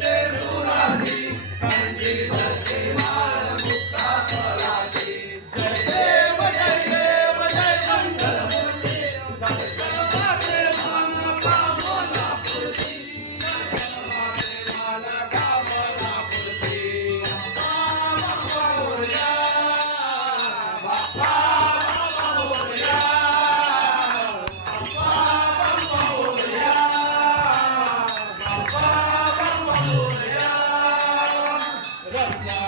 Yeah. Bye.